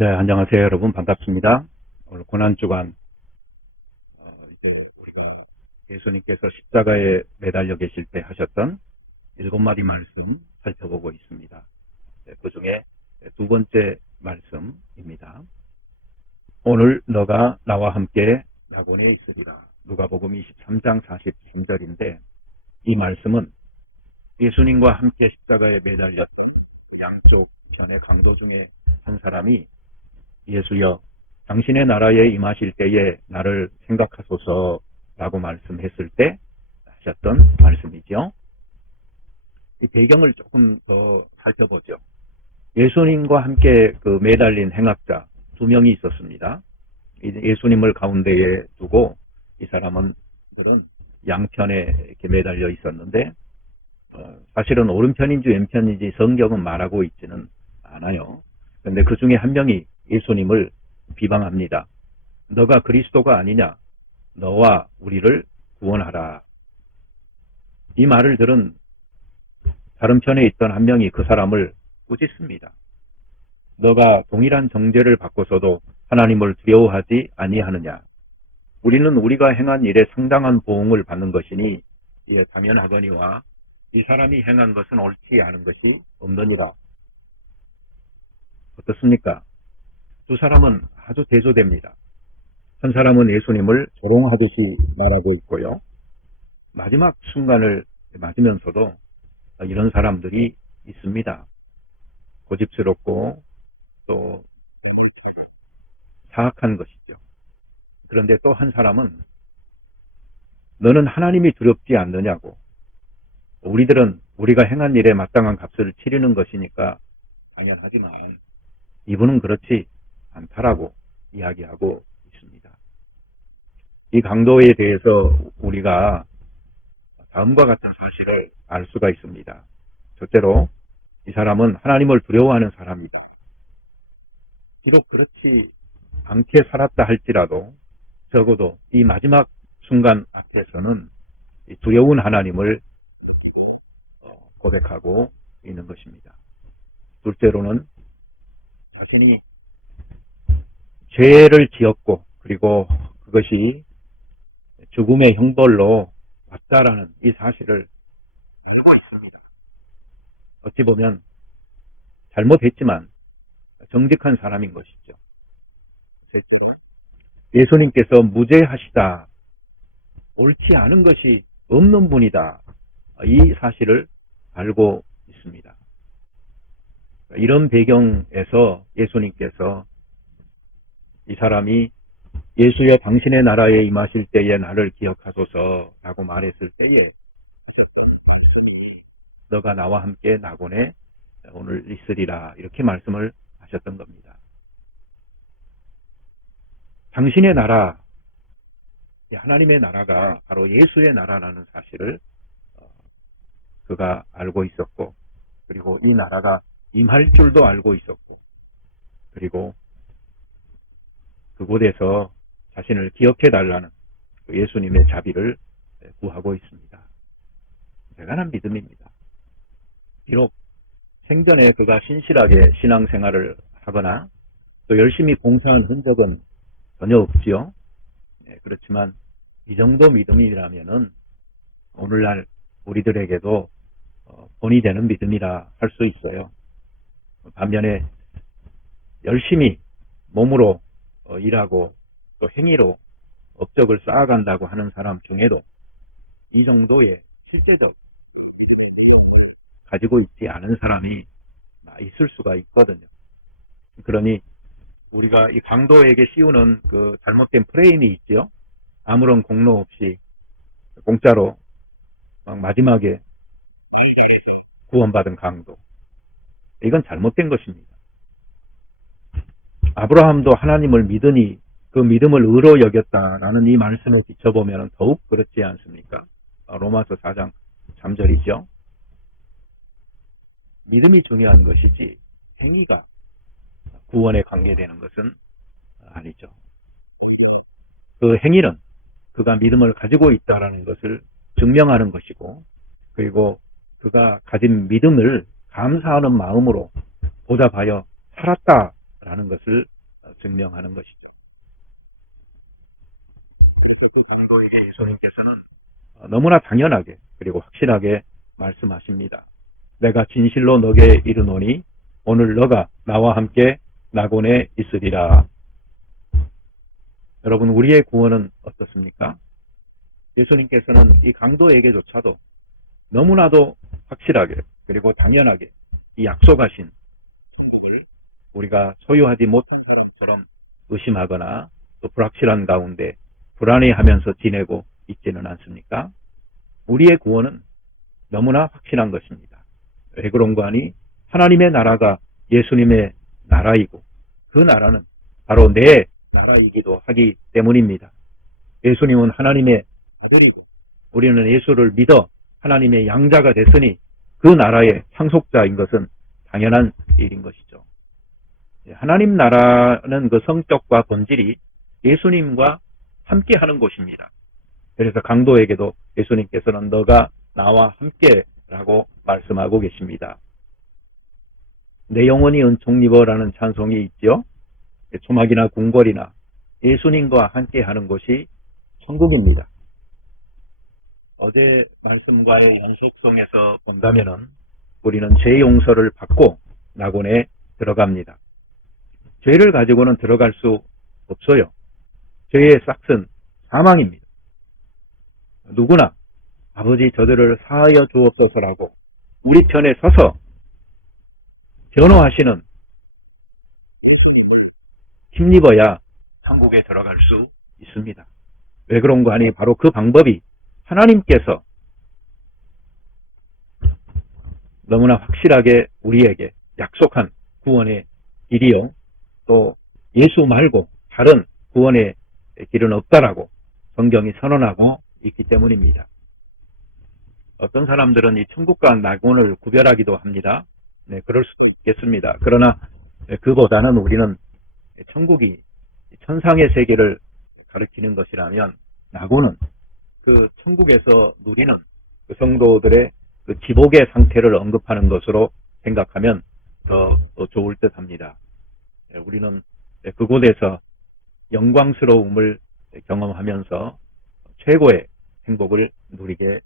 네, 안녕하세요, 여러분. 반갑습니다. 오늘 고난주간, 이제 우리가 예수님께서 십자가에 매달려 계실 때 하셨던 7마디 말씀 살펴보고 있습니다. 그 중에 두 번째 말씀입니다. 오늘 너가 나와 함께 낙원에 있으리라. 누가복음 23장 43절인데, 이 말씀은 예수님과 함께 십자가에 매달렸던 양쪽 편의 강도 중에 한 사람이 예수여, 당신의 나라에 임하실 때에 나를 생각하소서라고 말씀했을 때 하셨던 말씀이죠. 이 배경을 조금 더 살펴보죠. 예수님과 함께 매달린 행악자 2명이 있었습니다. 예수님을 가운데에 두고 이 사람들은 양편에 이렇게 매달려 있었는데, 사실은 오른편인지 왼편인지 성경은 말하고 있지는 않아요. 그런데 그 중에 한 명이 예수님을 비방합니다. 너가 그리스도가 아니냐? 너와 우리를 구원하라. 이 말을 들은 다른 편에 있던 한 명이 그 사람을 꾸짖습니다. 너가 동일한 정죄를 받고서도 하나님을 두려워하지 아니하느냐? 우리는 우리가 행한 일에 상당한 보응을 받는 것이니 이에 당연하거니와 이 사람이 행한 것은 옳지 않은 것이 없느니라. 어떻습니까? 두 사람은 아주 대조됩니다. 한 사람은 예수님을 조롱하듯이 말하고 있고요. 마지막 순간을 맞으면서도 이런 사람들이 있습니다. 고집스럽고 또 사악한 것이죠. 그런데 또 한 사람은 너는 하나님이 두렵지 않느냐고, 우리들은 우리가 행한 일에 마땅한 값을 치르는 것이니까 당연하지만 이분은 그렇지 않다라고 이야기하고 있습니다. 이 강도에 대해서 우리가 다음과 같은 사실을 알 수가 있습니다. 첫째로 이 사람은 하나님을 두려워하는 사람이다. 비록 그렇지 않게 살았다 할지라도 적어도 이 마지막 순간 앞에서는 두려운 하나님을 고백하고 있는 것입니다. 둘째로는 자신이 죄를 지었고 그리고 그것이 죽음의 형벌로 왔다라는 이 사실을 알고 있습니다. 어찌 보면 잘못했지만 정직한 사람인 것이죠. 셋째로 예수님께서 무죄하시다, 옳지 않은 것이 없는 분이다, 이 사실을 알고 있습니다. 이런 배경에서 예수님께서 이 사람이 예수여 당신의 나라에 임하실 때에 나를 기억하소서라고 말했을 때에 너가 나와 함께 낙원에 오늘 있으리라, 이렇게 말씀을 하셨던 겁니다. 당신의 나라, 하나님의 나라가 바로 예수의 나라라는 사실을 그가 알고 있었고, 그리고 이 나라가 임할 줄도 알고 있었고, 그리고 그곳에서 자신을 기억해달라는 예수님의 자비를 구하고 있습니다. 대단한 믿음입니다. 비록 생전에 그가 신실하게 신앙생활을 하거나 또 열심히 봉사한 흔적은 전혀 없지요. 그렇지만 이 정도 믿음이라면은 오늘날 우리들에게도 본이 되는 믿음이라 할 수 있어요. 반면에 열심히 몸으로 일하고 또 행위로 업적을 쌓아간다고 하는 사람 중에도 이 정도의 실제적 가지고 있지 않은 사람이 있을 수가 있거든요. 그러니 우리가 이 강도에게 씌우는 그 잘못된 프레임이 있죠. 아무런 공로 없이 공짜로 마지막에 구원받은 강도, 이건 잘못된 것입니다. 아브라함도 하나님을 믿으니 그 믿음을 의로 여겼다라는 이 말씀을 비춰보면 더욱 그렇지 않습니까? 로마서 4장 3절이죠. 믿음이 중요한 것이지 행위가 구원에 관계되는 것은 아니죠. 그 행위는 그가 믿음을 가지고 있다라는 것을 증명하는 것이고, 그리고 그가 가진 믿음을 감사하는 마음으로 보답하여 살았다 라는 것을 증명하는 것이죠. 그래서 그 강도에게 예수님께서는 너무나 당연하게 그리고 확실하게 말씀하십니다. 내가 진실로 너게 이르노니 오늘 너가 나와 함께 낙원에 있으리라. 여러분, 우리의 구원은 어떻습니까? 예수님께서는 이 강도에게조차도 너무나도 확실하게 그리고 당연하게 이 약속하신 것을 우리가 소유하지 못한 것처럼 의심하거나 또 불확실한 가운데 불안해하면서 지내고 있지는 않습니까? 우리의 구원은 너무나 확실한 것입니다. 왜 그런가 하니 하나님의 나라가 예수님의 나라이고 그 나라는 바로 내 나라이기도 하기 때문입니다. 예수님은 하나님의 아들이고 우리는 예수를 믿어 하나님의 양자가 됐으니 그 나라의 상속자인 것은 당연한 일인 것이죠. 하나님 나라는 그 성격과 본질이 예수님과 함께하는 곳입니다. 그래서 강도에게도 예수님께서는 너가 나와 함께라고 말씀하고 계십니다. 내 영혼이 은총 입어라는 찬송이 있죠. 초막이나 궁궐이나 예수님과 함께하는 곳이 천국입니다. 어제 말씀과의 연속성에서 본다면은 우리는 죄 용서를 받고 낙원에 들어갑니다. 죄를 가지고는 들어갈 수 없어요. 죄의 싹은 사망입니다. 누구나 아버지 저들을 사하여 주옵소서라고 우리 편에 서서 변호하시는 힘입어야 천국에 들어갈 수 있습니다. 왜 그런가 하니 바로 그 방법이 하나님께서 너무나 확실하게 우리에게 약속한 구원의 길이요. 또 예수 말고 다른 구원의 길은 없다라고 성경이 선언하고 있기 때문입니다. 어떤 사람들은 이 천국과 낙원을 구별하기도 합니다. 네, 그럴 수도 있겠습니다. 그러나 그보다는 우리는 천국이 천상의 세계를 가리키는 것이라면 낙원은 그 천국에서 누리는 그 성도들의 그 지복의 상태를 언급하는 것으로 생각하면 더 좋을 듯 합니다. 우리는 그곳에서 영광스러움을 경험하면서 최고의 행복을 누리게